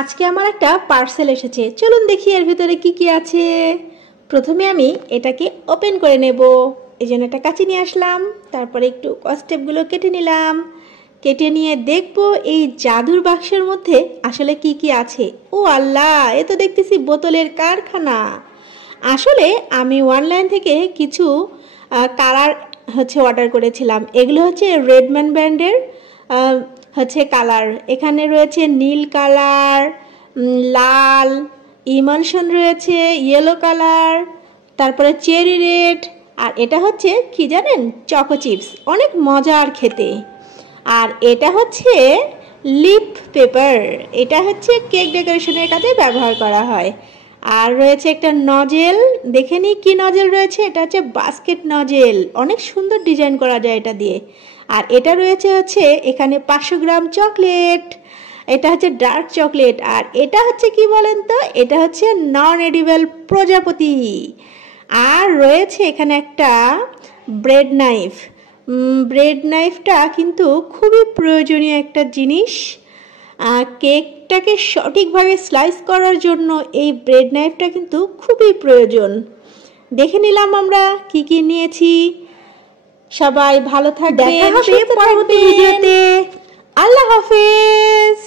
আজকে আমার একটা পার্সেল এসেছে, চলুন দেখি এর ভিতরে কি কি আছে। প্রথমে আমি এটাকে ওপেন করে নেব, এই জন্য একটা কাঁচি নিয়ে আসলাম। তারপরে একটু স্টেপগুলো কেটে নিলাম, কেটে নিয়ে দেখব এই জাদুর বাক্সের মধ্যে আসলে কি কি আছে। ও আল্লাহ, এ তো দেখতেছি বোতলের কারখানা। আসলে আমি অনলাইন থেকে কিছু কালার অর্ডার করেছিলাম। এগুলো হচ্ছে রেডম্যান ব্র্যান্ডের কালার। এখানে রয়েছে নীল কালার, লাল, ইমালশন রয়েছে, ইয়েলো কালার, তারপরে চেরি রেড, আর এটা হচ্ছে কি জানেন, চকো চিপস, অনেক মজার খেতে। আর এটা হচ্ছে লিপ পেপার, এটা হচ্ছে কেক ডেকোরেশনের কাজে ব্যবহার করা হয়। আর রয়েছে একটা নজেল, দেখে নিই কী নজেল রয়েছে। এটা হচ্ছে বাস্কেট নজেল, অনেক সুন্দর ডিজাইন করা যায় এটা দিয়ে। আর এটা রয়েছে এখানে 500 গ্রাম চকলেট, এটা হচ্ছে ডার্ক চকলেট। আর এটা হচ্ছে কি বলেন তো, এটা হচ্ছে নন এডিবল প্রজাপতি। আর রয়েছে এখানে একটা ব্রেড নাইফ। ব্রেড নাইফটা কিন্তু খুবই প্রয়োজনীয় একটা জিনিস। কেকটাকে সঠিকভাবে স্লাইস করার জন্য এই ব্রেড নাইফটা কিন্তু খুবই প্রয়োজন। দেখে নিলাম আমরা কি কি নিয়েছি। সবাই ভালো থাকবেন, দেখা হবে পরবর্তী ভিডিওতে। আল্লাহ হাফেজ।